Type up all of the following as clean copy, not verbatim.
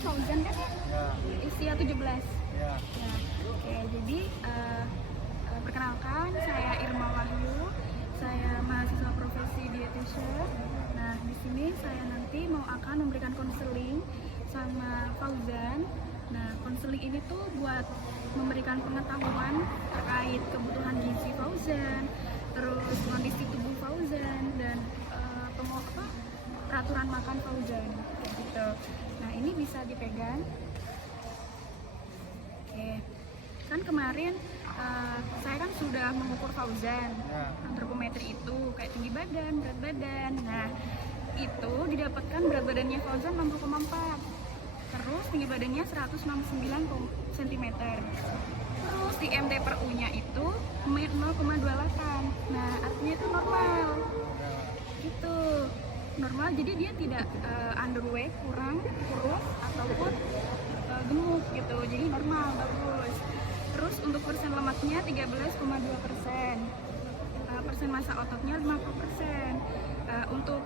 Fauzan kan? Ya. Usia 17. Ya. Ya. Oke, jadi perkenalkan saya Irma Wahyu. Saya mahasiswa profesi dietitian. Nah, di sini saya nanti akan memberikan konseling sama Fauzan. Nah, konseling ini tuh buat memberikan pengetahuan terkait kebutuhan gizi Fauzan, terus kondisi tubuh Fauzan, dan peraturan makan Fauzan kayak gitu. Nah, ini bisa dipegang. Oke, kan kemarin saya kan sudah mengukur Fauzan, antropometri itu kayak tinggi badan, berat badan. Nah, itu didapatkan berat badannya Fauzan 60,4, terus tinggi badannya 169 cm. Terus di MD/U-nya itu 0,28. Nah, artinya itu normal. Gitu. Normal, jadi dia tidak underweight, kurang kurus ataupun gemuk gitu. Jadi normal, bagus. Terus untuk persen lemaknya 13,2%. Persen massa ototnya 50%. Untuk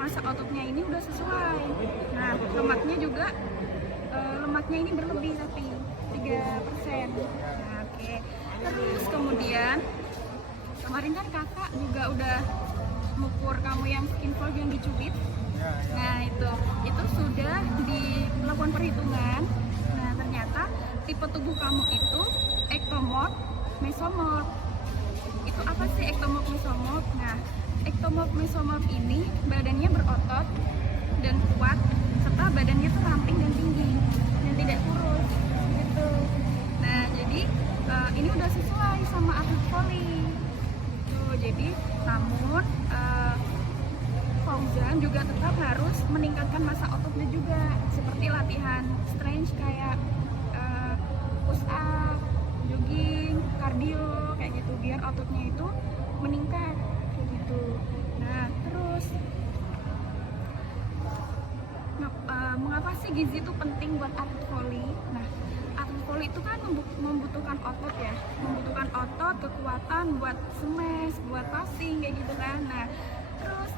massa ototnya ini udah sesuai. Nah, lemaknya juga lemaknya ini berlebih tapi 3%. Nah, oke. Terus kemudian kemarin kan kakak juga udah mengukur kamu yang skin fold yang dicubit. Nah, itu sudah dilakukan perhitungan. Nah, ternyata tipe tubuh kamu itu ektomorf mesomorf. Itu apa sih ektomorf mesomorf? Nah, ektomorf mesomorf ini badannya berotot dan kuat, serta badannya tuh ramping dan tinggi dan tidak kurus gitu. Nah, jadi ini udah sesuai sama atlet voli gitu. Jadi namun Fauzan juga tetap harus meningkatkan massa ototnya juga, seperti latihan strength kayak push up, jogging, cardio kayak gitu, biar ototnya itu meningkat kayak gitu. Nah, terus mengapa sih gizi itu penting buat atlet voli? Nah, atlet voli itu kan membutuhkan otot ya, membutuhkan otot, kekuatan buat smash, buat passing kayak gitu kan. Nah, terus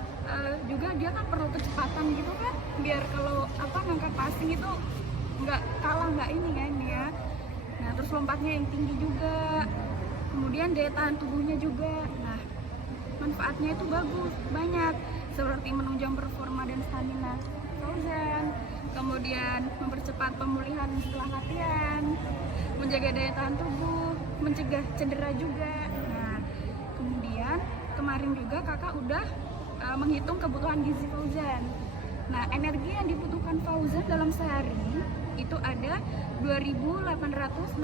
juga dia kan perlu kecepatan gitu kan, biar kalau ngangkat passing itu nggak kalah, nggak ini kan ya. Nah, terus lompatnya yang tinggi juga, kemudian daya tahan tubuhnya juga. Nah, manfaatnya itu bagus, banyak, seperti menunjang performa dan stamina Fauzan, kemudian mempercepat pemulihan setelah latihan, menjaga daya tahan tubuh, mencegah cedera juga. Nah, kemudian kemarin juga kakak udah menghitung kebutuhan gizi Fauzan. Nah, energi yang dibutuhkan Fauzan dalam sehari itu ada 2.865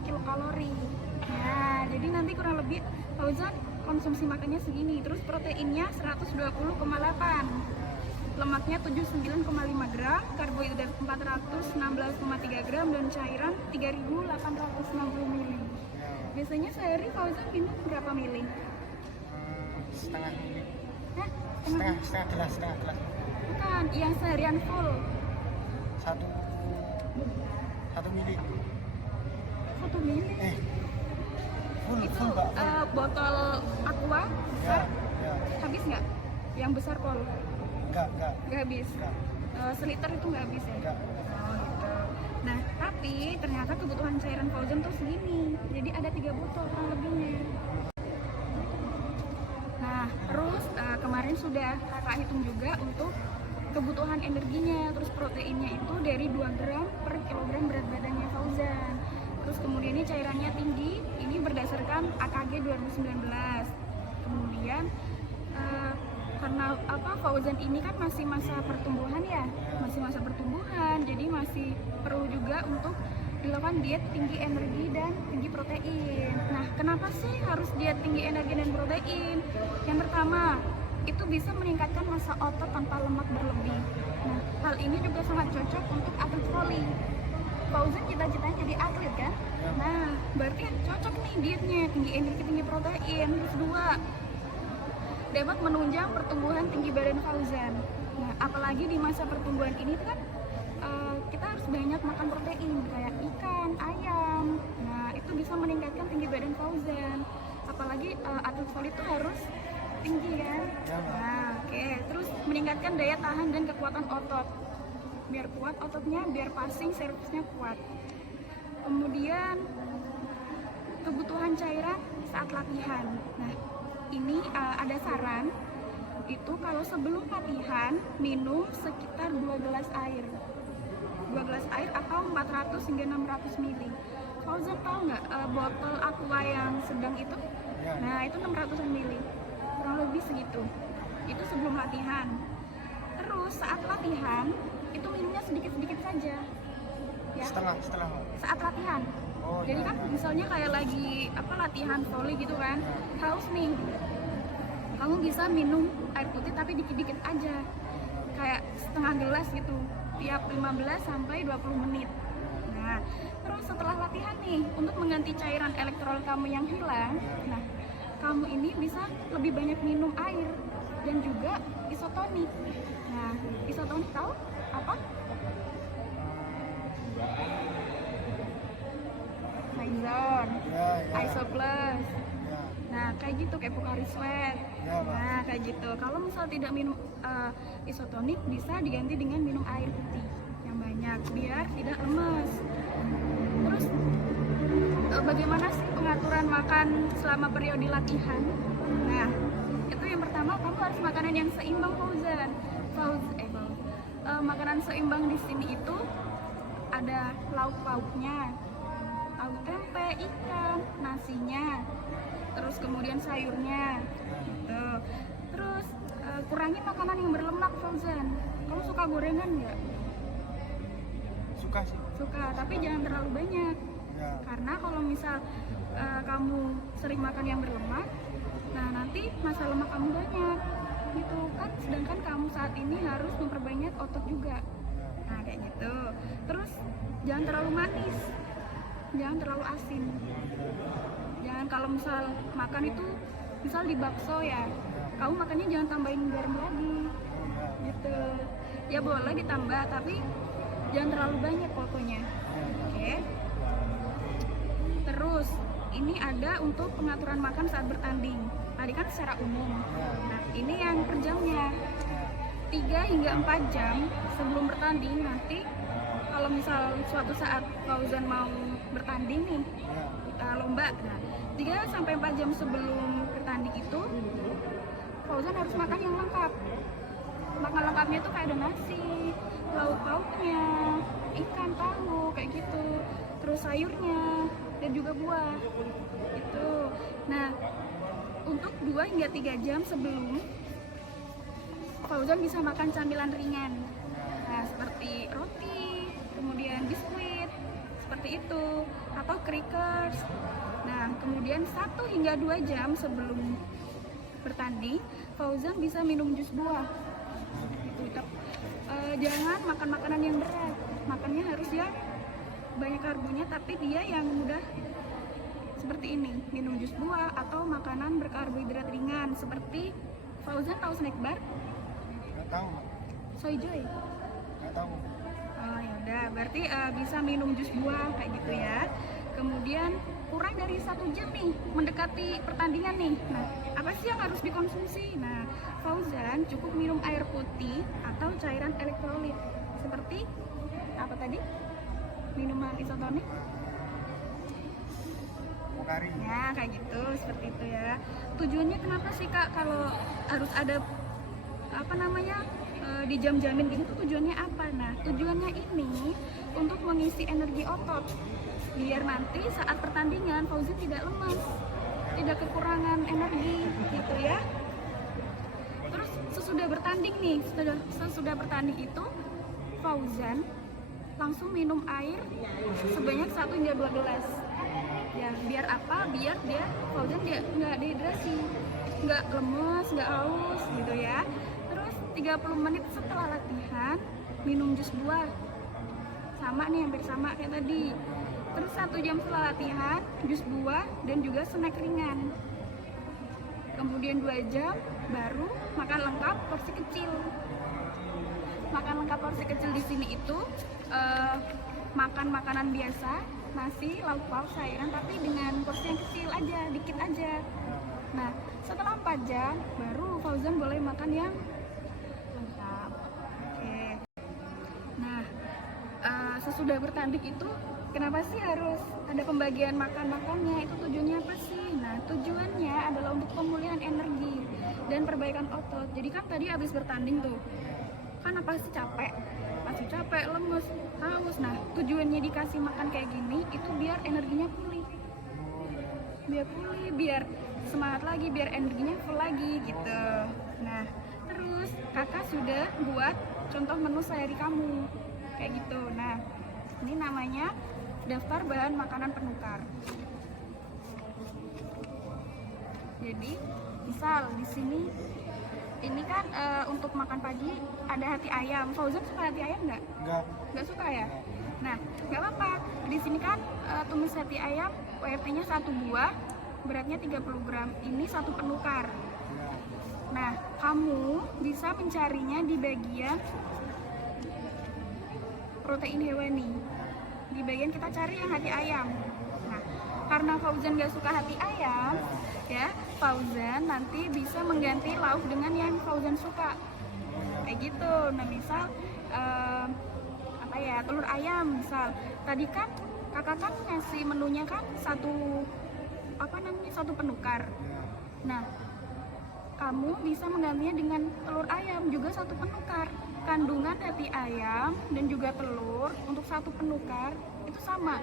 kilokalori. Nah, jadi nanti kurang lebih Fauzan konsumsi makannya segini. Terus proteinnya 120,8, lemaknya 79,5 gram, karbohidrat 416,3 gram, dan cairan 3.860 mili. Biasanya sehari Fauzan minum berapa mili? Setengah mili. Hah? Setengah gelas. Bukan, yang seharian full. 1 mili. 1 mili? Full Itu Pak. botol aqua Ya. habis nggak? Yang besar pol? Enggak. Nggak habis? Seliter itu nggak habis ya? Enggak. Oh, gitu. Nah, tapi ternyata kebutuhan cairan Fauzan tuh segini. Jadi ada 3 botol kurang lebihnya. Nah, terus kemarin sudah kakak hitung juga untuk kebutuhan energinya, terus proteinnya itu dari 2 gram per kilogram berat badannya Fauzan. Terus kemudian ini cairannya tinggi, ini berdasarkan AKG 2019. Kemudian karena Fauzan ini kan masih masa pertumbuhan ya, jadi masih perlu juga untuk dilakukan diet tinggi energi dan tinggi protein. Nah, kenapa sih harus diet tinggi energi dan protein? Yang pertama, itu bisa meningkatkan massa otot tanpa lemak berlebih. Nah, hal ini juga sangat cocok untuk atlet voli. Fauzan cita-citanya jadi atlet kan? Nah, berarti cocok nih dietnya, tinggi energi, tinggi protein. Terus 2, dapat menunjang pertumbuhan tinggi badan Fauzan. Nah, apalagi di masa pertumbuhan ini kan kita harus banyak makan protein kayak ikan, ayam. Nah, itu bisa meningkatkan tinggi badan Fauzan. Apalagi atlet voli itu harus tinggi kan? Nah, oke. Terus meningkatkan daya tahan dan kekuatan otot. biar kuat ototnya, biar passing servisnya kuat. Kemudian kebutuhan cairan saat latihan. Nah, ini ada saran itu kalau sebelum latihan minum sekitar 2 gelas air. 2 gelas air atau 400 hingga 600 ml. Fauzan tahu nggak botol aqua yang sedang itu? Ya. Nah, itu 600 ml. Kurang lebih segitu. Itu sebelum latihan. Terus saat latihan itu minumnya sedikit-sedikit saja. Ya. Setelah Saat latihan. Oh, Jadi ya. kan misalnya kayak lagi latihan volley gitu kan, haus nih, kamu bisa minum air putih tapi dikit-dikit aja, kayak setengah gelas gitu, tiap 15 sampai 20 menit. Nah, terus setelah latihan nih, untuk mengganti cairan elektrol kamu yang hilang, nah kamu ini bisa lebih banyak minum air dan juga isotonik. Nah, isotonik tahu apa? Maison, Ya, ya. Isoplus. Ya. Nah, kayak gitu, kayak Pocari Sweat. Ya, Pak. Nah, kayak gitu. Kalau misal tidak minum isotonik, bisa diganti dengan minum air putih yang banyak biar tidak lemes. Terus bagaimana sih pengaturan makan selama periode latihan? Nah, itu yang pertama kamu harus makanan yang seimbang, Fauzan. Makanan seimbang di sini itu ada lauk pauknya, tahu tempe, ikan, nasinya, terus kemudian sayurnya, gitu. Terus kurangi makanan yang berlemak, Fauzan. Kamu suka gorengan nggak? Suka sih. Suka, tapi jangan terlalu banyak. Ya. Karena kalau misal kamu sering makan yang berlemak, nah nanti masa lemak kamu banyak, gitu kan. Sedangkan kamu saat ini harus memperbanyak otot juga. Nah kayak gitu. Terus jangan terlalu manis, jangan terlalu asin. Jangan kalau misal makan itu, misal di bakso ya, kamu makannya jangan tambahin garam lagi, gitu. Ya boleh ditambah, tapi jangan terlalu banyak pokoknya. Oke. Terus ini ada untuk pengaturan makan saat bertanding. Tadi kan secara umum. Nah, ini yang per jamnya. 3 hingga 4 jam sebelum bertanding nanti, kalau misal suatu saat Fauzan mau bertanding nih, lomba, nah 3 sampai 4 jam sebelum bertanding itu Fauzan harus makan yang lengkap. Makan lengkapnya itu kayak ada nasi, lauk pauknya, ikan, tahu, kayak gitu, terus sayurnya dan juga buah itu. Nah, untuk 2 hingga 3 jam sebelum, Fauzan bisa makan camilan ringan, nah seperti roti, kemudian biskuit, seperti itu, atau crackers. Nah, kemudian 1 hingga 2 jam sebelum bertanding, Fauzan bisa minum jus buah. Gitu. Jangan makan makanan yang berat, makannya harus yang banyak karbonya, tapi dia yang mudah seperti ini, minum jus buah atau makanan berkarbohidrat ringan seperti, Fauzan tahu snack bar? Nggak tahu. Soy Joy? Nggak tahu. Oh ya udah, berarti bisa minum jus buah kayak gitu ya. Kemudian kurang dari 1 jam nih mendekati pertandingan nih. Nah, apa sih yang harus dikonsumsi? Nah, Fauzan cukup minum air putih atau cairan elektrolit seperti apa tadi? Minuman isotonik? Pocari. Ya, kayak gitu, seperti itu ya. Tujuannya kenapa sih Kak kalau harus ada di jam-jamin gini tuh tujuannya apa? Nah, tujuannya ini untuk mengisi energi otot biar nanti saat pertandingan Fauzan tidak lemas, tidak kekurangan energi gitu ya. Terus sesudah bertanding nih, sesudah bertanding itu Fauzan langsung minum air sebanyak 1 hingga 2 gelas. Ya, biar apa? Biar Fauzan nggak dehidrasi, nggak lemes, nggak haus gitu ya. Terus 30 menit setelah latihan minum jus buah, sama nih, hampir sama kayak tadi. Terus 1 jam setelah latihan jus buah dan juga snack ringan. Kemudian 2 jam baru makan lengkap porsi kecil. Makan lengkap porsi kecil di sini itu makan makanan biasa, nasi, lauk pauk, sayuran, tapi dengan porsi yang kecil aja, dikit aja. Nah, setelah 4 jam baru Fauzan boleh makan yang lengkap. Oke. Nah, sesudah bertanding itu kenapa sih harus ada pembagian makan-makannya? Itu tujuannya apa sih? Nah, tujuannya adalah untuk pemulihan energi dan perbaikan otot. Jadi kan tadi habis bertanding tuh, kan pasti capek, lemes, haus. Nah, tujuannya dikasih makan kayak gini itu biar energinya pulih. Biar semangat lagi, biar energinya full lagi gitu. Nah, terus kakak sudah buat contoh menu sehari kamu kayak gitu. Nah, ini namanya daftar bahan makanan penukar. Jadi misal di sini ini kan untuk makan pagi ada hati ayam. Fauzan suka hati ayam nggak? Nggak suka ya? Nah, nggak apa-apa. Di sini kan tumis hati ayam, WFP-nya 1 buah, beratnya 30 gram. Ini satu penukar. Nah, kamu bisa mencarinya di bagian protein hewani. Di bagian kita cari yang hati ayam. Nah, karena Fauzan gak suka hati ayam, ya Fauzan nanti bisa mengganti lauk dengan yang Fauzan suka. Kayak gitu. Nah, misal telur ayam misal. Tadi kan kakak kan ngasih menunya kan satu penukar. Nah, kamu bisa menggantinya dengan telur ayam juga satu penukar. Kandungan hati ayam dan juga telur untuk satu penukar itu sama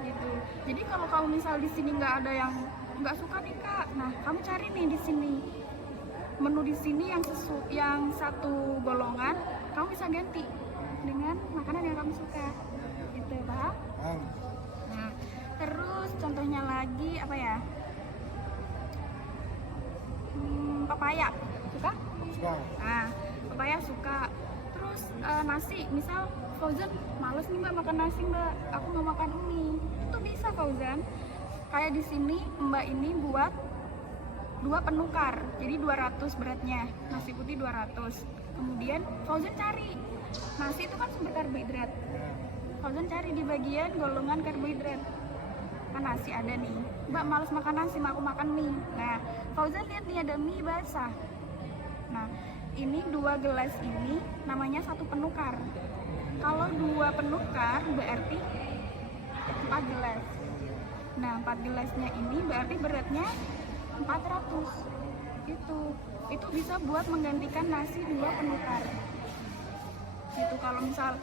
gitu. Jadi kalau kamu misal di sini nggak ada yang nggak suka nih kak, nah kamu cari nih di sini menu di sini yang satu golongan, kamu bisa ganti dengan makanan yang kamu suka gitu, paham? Nah, terus contohnya lagi apa ya? Papaya suka? Nah, papaya suka. Terus nasi, misal Fauzan males nih mbak makan nasi mbak, aku mau makan mie, itu bisa Fauzan. Kayak di sini mbak ini buat 2 penukar, jadi 200 beratnya, nasi putih 200. Kemudian Fauzan cari, nasi itu kan sumber karbohidrat, Fauzan cari di bagian golongan karbohidrat. Kan nasi ada nih, mbak males makan nasi, mau aku makan mie. Nah, Fauzan lihat nih ada mie basah. Nah, ini 2 gelas ini namanya satu penukar. Kalau 2 penukar berarti 4 gelas. Nah, 4 gelasnya ini berarti beratnya 400. Itu bisa buat menggantikan nasi 2 penukar. Gitu. Kalau misal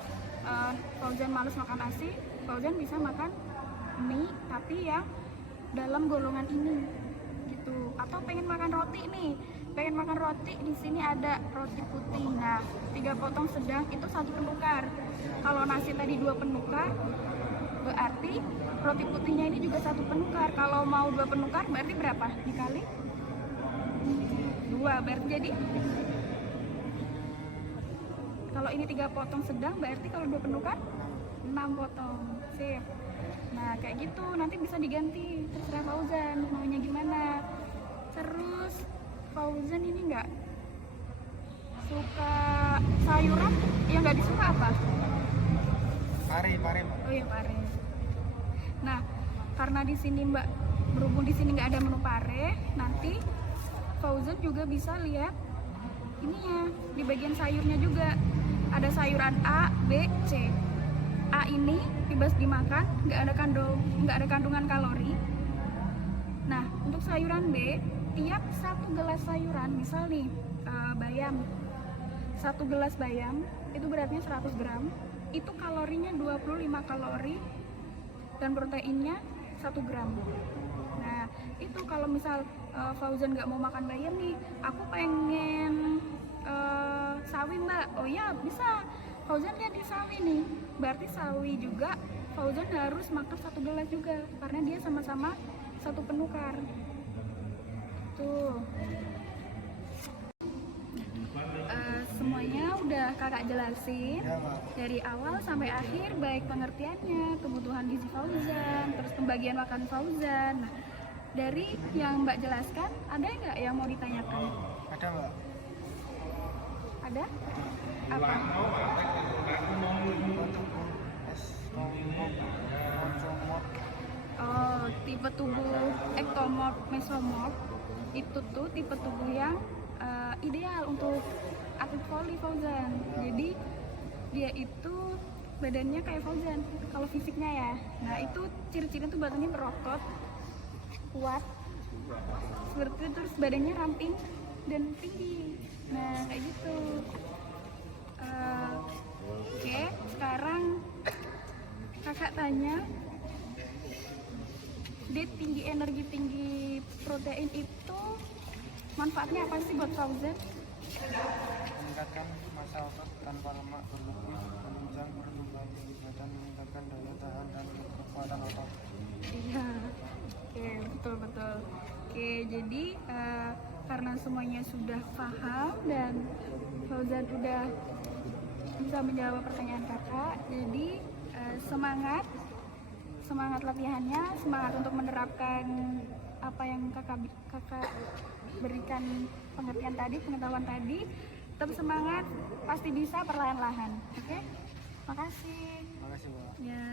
Fauzan males makan nasi, Fauzan bisa makan mie tapi yang dalam golongan ini. Gitu. Atau pengen makan roti nih. Pengen makan roti, di sini ada roti putih. Nah, 3 potong sedang itu satu penukar. Kalau nasi tadi 2 penukar, berarti roti putihnya ini juga satu penukar. Kalau mau 2 penukar berarti berapa? Dikali 2, berarti jadi kalau ini 3 potong sedang, berarti kalau 2 penukar 6 potong. Sip. Nah, kayak gitu nanti bisa diganti, terserah Fauzan maunya gimana. Terus Fauzan ini nggak suka sayuran, yang nggak disuka apa? Pare. Oh iya, pare. Nah, karena di sini mbak berhubung di sini nggak ada menu pare, nanti Fauzan juga bisa lihat ininya di bagian sayurnya juga ada sayuran A, B, C. A ini bebas dimakan, nggak ada kandungan kalori. Nah, untuk sayuran B, tiap 1 gelas sayuran, misal nih bayam, 1 gelas bayam itu beratnya 100 gram, itu kalorinya 25 kalori dan proteinnya 1 gram. Nah, itu kalau misal Fauzan nggak mau makan bayam nih, aku pengen sawi mbak, oh ya bisa, Fauzan lihat di sawi nih, berarti sawi juga Fauzan harus makan 1 gelas juga karena dia sama-sama satu penukar. Tuh. Semuanya udah kakak jelasin dari awal sampai akhir, baik pengertiannya, kebutuhan gizi Fauzan, terus pembagian makan Fauzan. Nah, dari yang mbak jelaskan, ada nggak yang mau ditanyakan? Ada mbak. Ada? Apa? Oh, tipe tubuh ektomorf, mesomorf itu tuh tipe tubuh yang ideal untuk atlet voli Fauzan. Jadi dia itu badannya kayak Fauzan kalau fisiknya ya. Nah itu ciri-cirinya tuh badannya berotot, kuat, seperti itu, terus badannya ramping dan tinggi. Nah kayak gitu. Oke, sekarang kakak tanya, dia tinggi energi, tinggi protein itu manfaatnya apa sih buat Fauzan? Meningkatkan massa otot tanpa lemak berlebih, menunjang pertumbuhan tinggi badan, meningkatkan daya tahan dan kekuatan otot. Iya, oke, betul betul. Oke, jadi karena semuanya sudah paham dan Fauzan udah bisa menjawab pertanyaan kakak, jadi semangat latihannya, semangat untuk menerapkan apa yang kakak berikan pengetahuan tadi, tetap semangat, pasti bisa perlahan-lahan. Oke, makasih. Terima kasih, Pak. Ya.